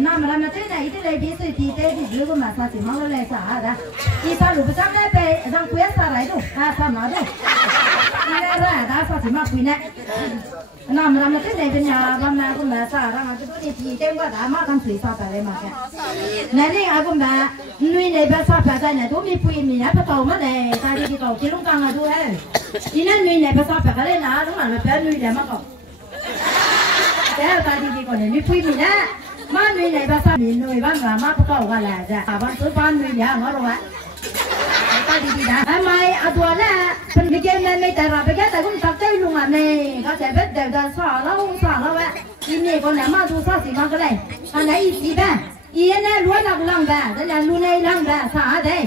那么这呢，一直来比水地的比如个嘛，啥情况都来啥的，一啥路不上来呗，让不要啥来着，啊啥嘛的，那个啥啥情况回来，那么这呢，人家妈妈个嘛啥，让俺这个地的我大妈刚水啥白来嘛的，那你阿个嘛，女那边啥白在呢，都没回米，不到嘛嘞，大家去到吉隆坡啊都哎，你那女那边啥白来拿，都俺那边女的嘛搞。แต่ตาดีๆก่อนเนี่ยมีคุยมีนะมาหน่วยไหนภาษามีหน่วยบ้านว่ามาพวกเขาว่าแหละจ้ะบ้านซื้อบ้านหน่วยเนี่ยงั้นหรอวะตาดีๆนะทำไมเอาตัวน่ะเป็นวิกเกนไม่แต่เราไปแค่แต่คุณตักใจลุงอ่ะเนี่ยเขาจะเป็นเด็กจะสอนแล้ววะทีนี้คนเนี่ยมาดูสอนสิมันก็เลยอันไหนอีสีบ้างอีเนี่ยล้วนหลักหลังบ้างแต่เนี่ยล้วนในหลังบ้างสาเด้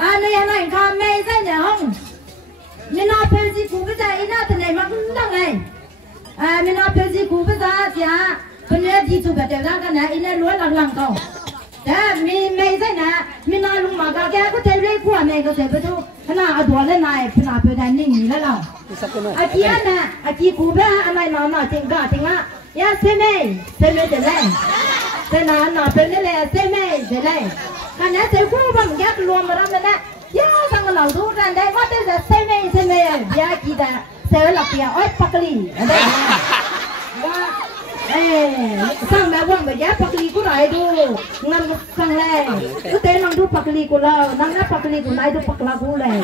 อันนี้อะไรก็ไม่ใช่เนี่ยห้องมีน้าเพื่อนสิกูไปจ่ายอีน่าแต่ไหนมาตั้งไงมีน้าเพื่อนสิกูภาษาจ้าคนนี้ที่สุดแบบเดียวกันนะอินเนอร์ล้วนหลังๆเขาแต่มีไม่ใช่นะมีน้าลุงมาแกก็เทเรื่องขั้วแม่ก็เทไปทุกขณะเอาตัวเล่นนายขณะเพื่อนนิ่งแล้วเราอาชีพน่ะอาชีพกูแบบอะไรหน่อจริงก็จริงอ่ะยาเซเม่เจะเล่นแต่หน่อเป็นนี่แหละเซเม่จะเล่นขณะเจ้าคู่บางยักษ์รวมมาแล้วนะยาสังเราดูกันได้ว่าแต่เซเม่ยากีดาเซลล์หลักยาอ้อยปักลีอะไรว่าsang mẹ quăng về giá bạc lì của lại đu ngâm sang lên cứ thế năng đu bạc lì củaเราnăng nát bạc lì của này đu bạc la của này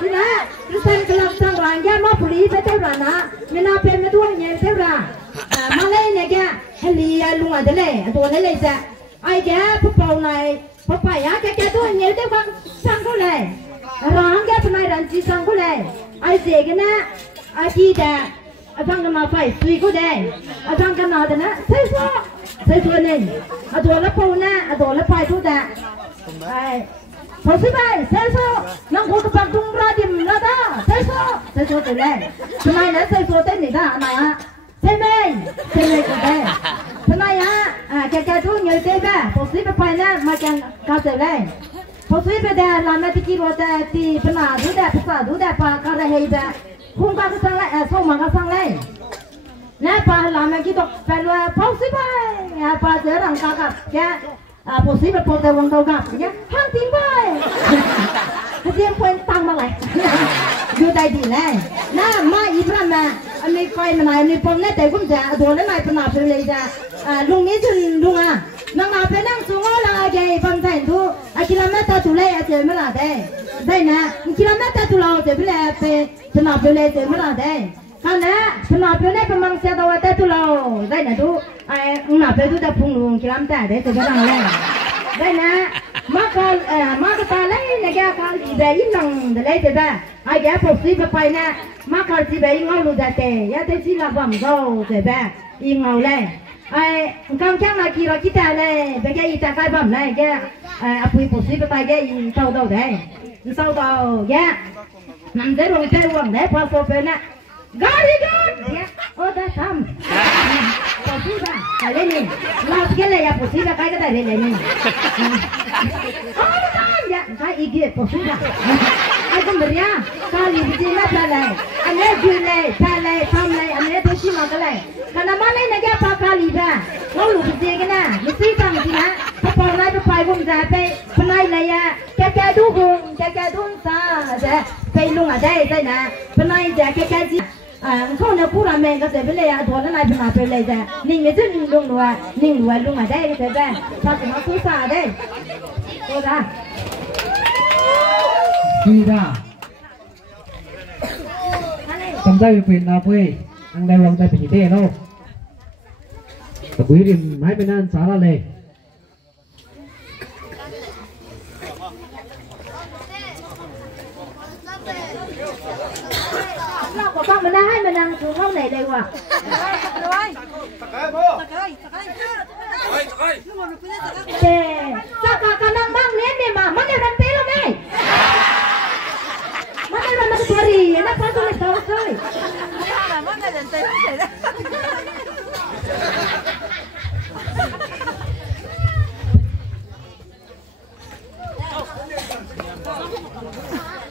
thế đó cứ sang cái làm sang rồi giá máu lì phải theo rồi nè mình nào phải mình đua nhẹ theo rồi mà lên này kia hay lì luôn ở đây này đua này lên ra ai giá phúc bầu này phúc phải á cái đua nhẹ theo con sang của này rồi cái phần này làm gì sang của này ai dễ cái nè ai chi đãอาจารย์ก็มาไฟสุยก็ได้อาจารย์ก็มาแต่นะใช่ส่วนนึงอาตัวละปูนะอาตัวละไฟทุกแต่พอสิไปใช่ส่วนน้องกูก็ปักดุงราดิมราดาใช่ส่วนแต่แรกทำไมนะใช่ส่วนเต้นนี่ได้อะไรฮะใช่ไหมก็ได้ทำไมฮะแกทุกเงี้ยเต้แบบพอสิไปนะมาแกก็เสร็จเลยพอสิไปได้ลามาที่กี่วันแต่ที่พนาดูได้ภาษาดูได้ปากอะไรให้แบบคุณก็สั่งเลยส่งมาก็สั่งเลยนะป้าลามาคิดว่าเป็นว่าพอสิไปป้าเจอรังกากับแกพอสิไปพอแต่วังเก่ากับแกห้างทิ้งไปเตรียมคนตังมาเลยอยู่ได้ดีเลยนะมาอีพระแม่อันนี้ไฟมันไหนอันนี้ผมเนี่ยแต่คุณจะโดนได้ไหมปนาเป็นเลยจ้ะลุงนี้จนลุงอ่ะนั่งมาเป็นนั่งสูงอ่ะละแกฟังใจดูกิโลเมตรตุเลยเจอเมื่อไหร่ได้นะกิโลเมตรตุเราเจอเมื่อไหร่ปนาเป็นเลยเจอเมื่อไหร่ได้kan na pernah pernah pemang saya tahu ada tu lau, dah na tu, nak pergi tu dah pungung kilometer deh, sekarang leh, dah na, mak kepala ni dia kalau ibai nang, dah tu dah, aja posisi berpai na, mak kalau ibai ngau lu dah teh, ya teh sila bam kau, tu dah, ngau leh, kang kang lagi kita leh, bagai kita kai bam leh, dia, apa posisi berpai dia tahu tahu deh, tahu ya, nanti orang cari uang deh, pas pernah. Gari ya, oh dah sam. Posiba, kali ni, last kali ya posiba kaya kita ada ni. Oh dah ya, kaya idiot posiba. Aku beria, kali begini macam ane gule, palai, palai, ane tu si makalai. Karena mana ni dia apa kali dah, lalu begini kena, mesti tang sih Pernah tu pai bung jape, pernah laya, kakak dukung sah, pelung ada itu na, pernah kakak sih. เขาเนี่ยพูดอะไรก็จะเป็นเลยอ่ะตัวนั้นนายเป็นมาเป็นเลยจ้ะนิ่งไม่ใช่นิ่งลุงด้วยลุงมาได้ก็จะได้พอถึงเขาสู้ซาได้ตัวจ้ะดีจ้ะทำได้เป็นนาเพื่ออังได้วางใจเป็นยี่เต้เนาะตะกุยริมให้เป็นนั่นสาระเลยเราก็ต้องมาได้ให้มันนั่งถึงห้องไหนเลยวะเจ๊